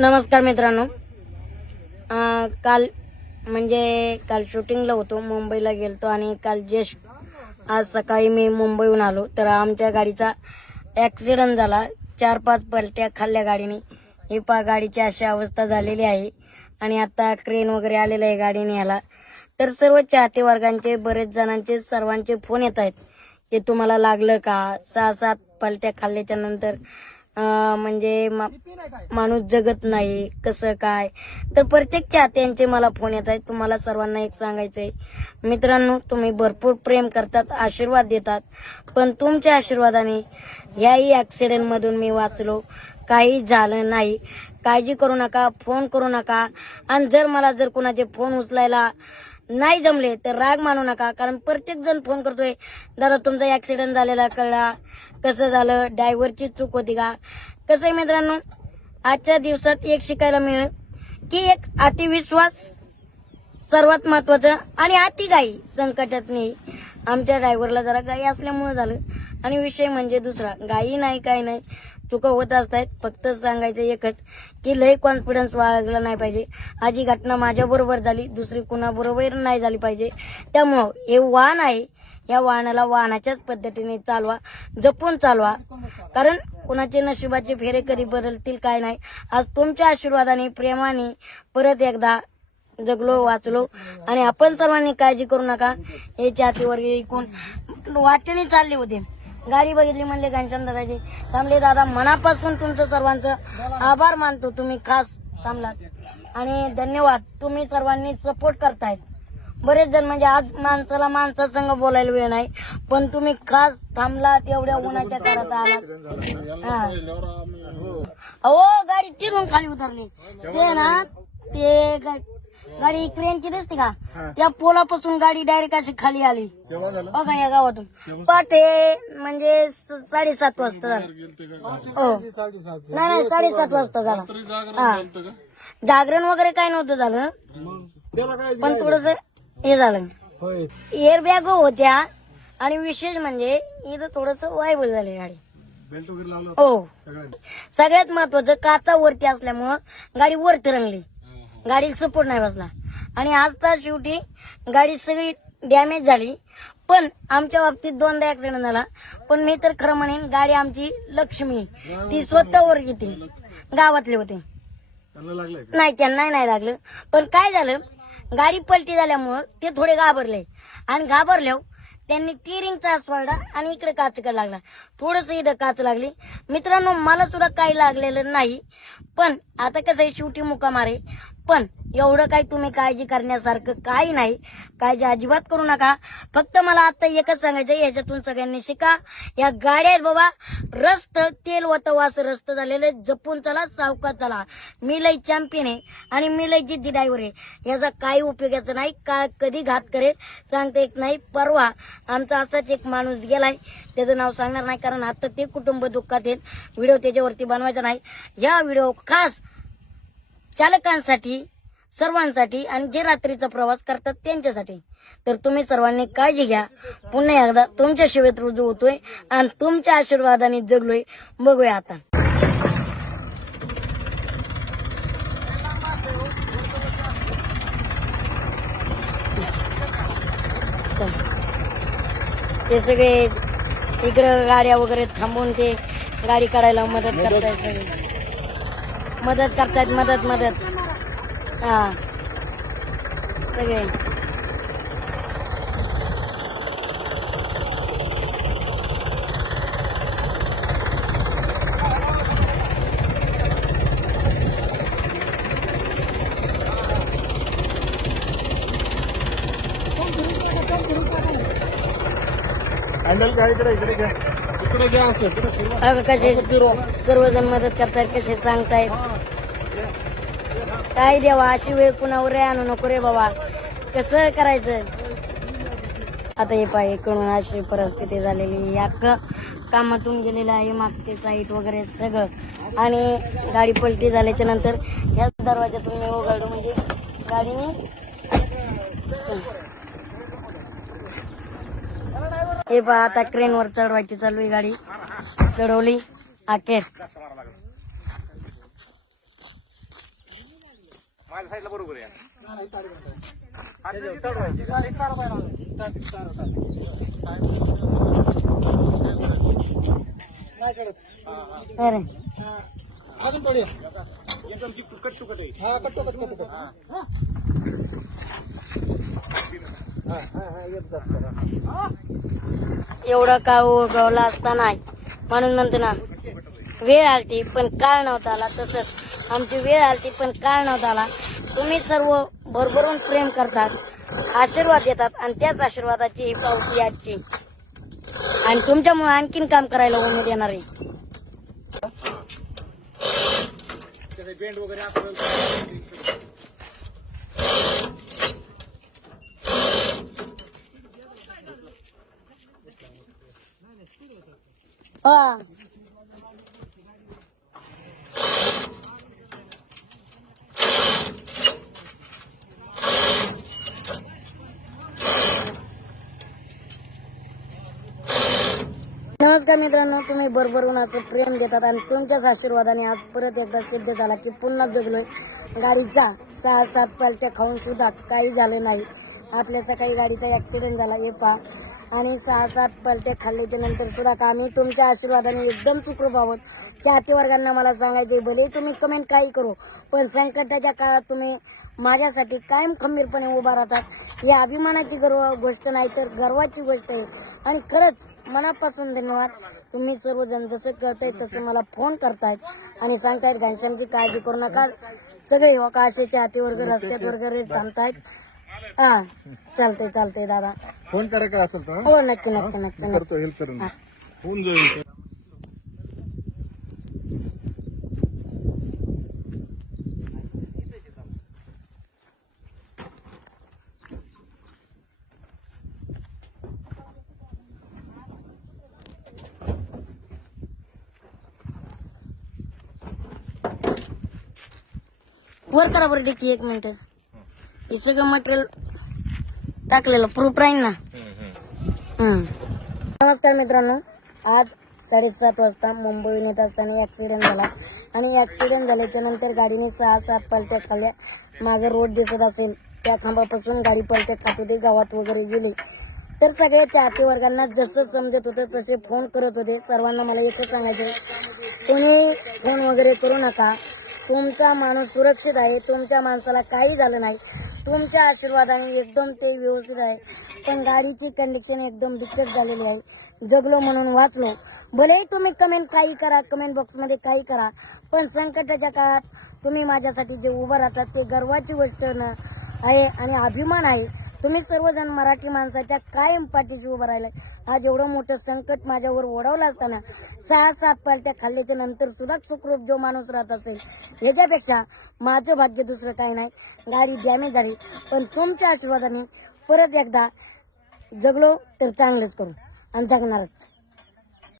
नमस्कार मित्रांनो. काल म्हणजे काल शूटिंगला होतो मुंबईला गेलतो आणि काल जस्ट आज सकाळी मी मुंबईहून आलो. तर आमच्या गाडीचा ॲक्सिडंट झाला. चार पाच पलट्या खाल्ल्या गाडीने. ही पा गाडीची अशी अवस्था झालेली आहे आणि आता क्रेन वगैरे आलेलं आहे गाडीने ह्याला. तर सर्व चाहते वर्गांचे बरेच जणांचे सर्वांचे फोन येत आहेत की तुम्हाला लागलं का? सहा सात पलट्या खाल्ल्याच्या नंतर म्हणजे मा- माणूस जगत नाही कसं काय? तर प्रत्येक चाहत्यांचे मला फोन येत आहेत. तुम्हाला सर्वांना एक सांगायचंय. मित्रांनो तुम्ही भरपूर प्रेम करतात आशीर्वाद देतात. पण तुमच्या आशीर्वादाने ह्याही ऍक्सिडेंट मधून मी वाचलो. काही झालं नाही. काळजी करू नका फोन करू नका. आणि जर मला जर कुणाचे फोन उचलायला नाही जमले तर राग मानू नका कारण प्रत्येक जण फोन करतोय दादा तुमचा ऍक्सिडेंट झालेला कळला. कसं झालं? ड्रायव्हरची चूक होती का? कसं आहे मित्रांनो आजच्या दिवसात एक शिकायला मिळेल की एक अतिविश्वास सर्वात महत्वाचं आणि अति गाई संकटात नाही आमच्या ड्रायव्हरला जरा गाई असल्यामुळे झालं. आणि विषय म्हणजे दुसरा गाई नाही काय नाही. चुका होत असतात. फक्त सांगायचं एकच की लय कॉन्फिडन्स वागला नाही पाहिजे. आज ही घटना माझ्या बरोबर झाली दुसरी कुणाबरोबर नाही झाली पाहिजे. त्यामुळं हे वाहन आहे. या वाहनाला वाहनाच्याच पद्धतीने चालवा जपून चालवा. कारण कुणाचे नशिबाचे फेरे कधी बदलतील काय नाही. आज तुमच्या आशीर्वादाने प्रेमाने परत एकदा जगलो वाचलो. आणि आपण सर्वांनी काळजी करू नका. याच्या हातीवर ऐकून वाटेने चालले होते. गाडी बघितली म्हणले घनश्याम दादाजी थांबले दादा मनापासून तुमचं सर्वांचं आभार मानतो. तुम्ही खास थांबलात. आणि धन्यवाद. तुम्ही सर्वांनी सपोर्ट करतायत. बरेच जण म्हणजे आज माणसाला माणसासंग बोलायला वेळ नाही. पण तुम्ही खास थांबलात एवढ्या उन्हाच्या घरात आलात. हा. अहो गाडी चिरून खाली उतरली. ते ना ते गा- गाडी क्रेनची दिसते का? त्या पोलापासून गाडी डायरेक्ट अशी खाली आली. केव्हा झालं? बघा या गावातून. पाठे म्हणजे स- साडेसात वाजता झालं. हो. नाही नाही साडेसात वाजता झाला. हा. जागरण वगैरे काय नव्हतं झालं. पण थोडस हे झालं. एअर बॅग होत्या आणि विशेष म्हणजे इथं थोडस वायबल झाली गाडी. बेल्ट वगैरे लावलं हो. सगळ्यात महत्वाचं काचा वरती असल्यामुळं गाडी वरती रंगली. गाडीला सपोर्ट नाही बसला. आणि आज तर शेवटी गाडी सगळी डॅमेज झाली. पण आमच्या बाबतीत दोनदा ऍक्सिडेंट झाला. पण मी तर खरं म्हणेन गाडी आमची लक्ष्मी. ती स्वतःवर येते गावातले होते. नाही त्यांना नाही लागलं. पण काय झालं? गाडी पलटी झाल्यामुळं ते थोडे घाबरले. आणि घाबरल्यावर त्यांनी टिरिंगचा सोडला आणि इकडे काचकडे लागला. थोडस इथं काच लागली. मित्रांनो मला सुद्धा काही लागलेलं नाही. पण आता कसं शेवटी मुका मारे पण एवढं काही तुम्ही काळजी करण्यासारखं काही नाही. काळजी अजिबात करू नका. फक्त मला आता एकच सांगायचं याच्यातून सगळ्यांनी शिका. या गाड्या आहेत बाबा रस्त तेल वत वास रस्त झालेले जपून चला सावका चला. मी लई चॅम्पियन आहे आणि मी लई जिद्दी ड्रायव्हर आहे. याचा काही उपयोगाचा नाही का कधी घात करेल सांगता येत नाही. परवा आमचा असाच एक माणूस गेलाय त्याचं नाव सांगणार नाही कारण आता ते कुटुंब दुःखात येईल व्हिडिओ त्याच्यावरती बनवायचा नाही. या व्हिडिओ खास चालकांसाठी सर्वांसाठी आणि जे रात्रीचा प्रवास करतात त्यांच्यासाठी. तर तुम्ही सर्वांनी काळजी घ्या. पुन्हा एकदा तुमच्या शिवेत रुजू होतोय आणि तुमच्या आशीर्वादाने जगलोय. बघूया आता. ते सगळे इकडं गाड्या वगैरे थांबून ते गाडी काढायला मदत करतायत सगळे. मदत करतायत मदत मदत. हा. सगळे. हँडल काय इकडे इकडे घ्या कसे सर्वजण मदत करतायत कसे सांगतायत? काय देवा अशी वेळ कुणावर रे आणू नको रे बाबा. कसं करायचं? आता हे पाय इकडून अशी परिस्थिती झालेली अख्ख कामातून गेलेलं आहे मागचे साईट वगैरे सगळं. आणि गाडी पलटी झाल्याच्यानंतर ह्याच दरवाजातून मी उघडलो म्हणजे गाडीने हे पहा आता क्रेनवर चढवायची चालू आहे गाडी. चढवली. अखेर. माझ्या साईडला बरोबर आहे. अरे. अजून थोडी एकदम चिकटू कट टुकट आहे हा. एवढं का उगवला असता नाही. म्हणून म्हणतो ना वेळ आलती पण काळ नव्हता आला. तसंच आमची वेळ आलती पण काळ नव्हता आला. तुम्ही सर्व भरभरून प्रेम करतात आशीर्वाद देतात आणि त्याच आशीर्वादाची ही पावती आजची. आणि तुमच्यामुळे आणखीन काम करायला उमेद येणार आहे. बेंड वगैरे नमस्कार मित्रांनो तुम्ही बरोबरून प्रेम देतात आणि तुमच्याच आशीर्वादाने आज परत एकदा सिद्ध झाला की पुन्हा जगलोय. गाडीचा सहा सात पालट्या खाऊन सुद्धा काही झालं नाही. आपल्या सकाळी गाडीचा ऍक्सिडेंट झाला. हे पहा. आणि सहा सात पलटे खाल्ल्याच्या नंतर सुद्धा का आम्ही तुमच्या आशीर्वादाने एकदम सुखरूप आहोत. चाहते वर्गांना मला सांगायचे भले तुम्ही कमेंट काही करू पण संकटाच्या काळात तुम्ही माझ्यासाठी कायम खंबीरपणे उभा राहतात. ही अभिमानाची गर्व गोष्ट नाही तर गर्वाची गोष्ट आहे. आणि खरंच मनापासून धन्यवाद. तुम्ही सर्वजण जसं करताय तसं मला फोन करतायत. आणि सांगतायत घनश्यामची काळजी करू नका. सगळे हो का हातीवर्ग वर्ग रस्त्यात वगैरे थांबतायत. हा चालतंय चालतंय दादा. फोन करा काय असेल तर हो? नक्की नक्की नक्की नक्की. करतो हेल्प करून. होऊन जाईल वर करा बरं डिक्की एक मिनिट. हे सगळं मटेरियल टाकलेलं प्रूफ राहील ना. नमस्कार मित्रांनो आज साडेसात वाजता मुंबईहून येत असताना ऍक्सिडेंट झाला. आणि ऍक्सिडेंट झाल्याच्यानंतर गाडीने सहा सात पलट्या खाल्ल्या. माझं रोड दिसत असेल त्या खांबापासून गाडी पलट्या खात होती गावात वगैरे गेली. तर सगळ्या चाहते वर्गांना जसं समजत होतं तसे फोन करत होते. सर्वांना मला एकच सांगायचं कोणी फोन वगैरे करू नका. तुमचा माणूस सुरक्षित आहे तुमच्या माणसाला काही झालं नाही. तुमच्या आशीर्वादाने एकदम ते व्यवस्थित आहे. पण गाडीची कंडिशन एकदम बिकट झालेली आहे. जगलो म्हणून वाचलो. भलेही तुम्ही कमेंट काही करा कमेंट बॉक्समध्ये काही करा पण संकटाच्या काळात तुम्ही माझ्यासाठी जे उभं राहतात ते गर्वाची गोष्ट न आहे आणि अभिमान आहे. तुम्ही सर्वजण मराठी माणसाच्या कायम पाठीशी उभं राहिलाय. आज एवढं मोठं संकट माझ्यावर ओढवलं असताना सहा सात पालत्या खाल्ल्याच्या नंतर सुद्धा सुखरूप जो माणूस राहत असेल ह्याच्यापेक्षा माझं भाग्य दुसरं काही नाही. गाडी डॅमेज झाली. पण तुमच्या आशीर्वादाने परत एकदा जगलो तर चांगलंच करू. आणि जगणारच.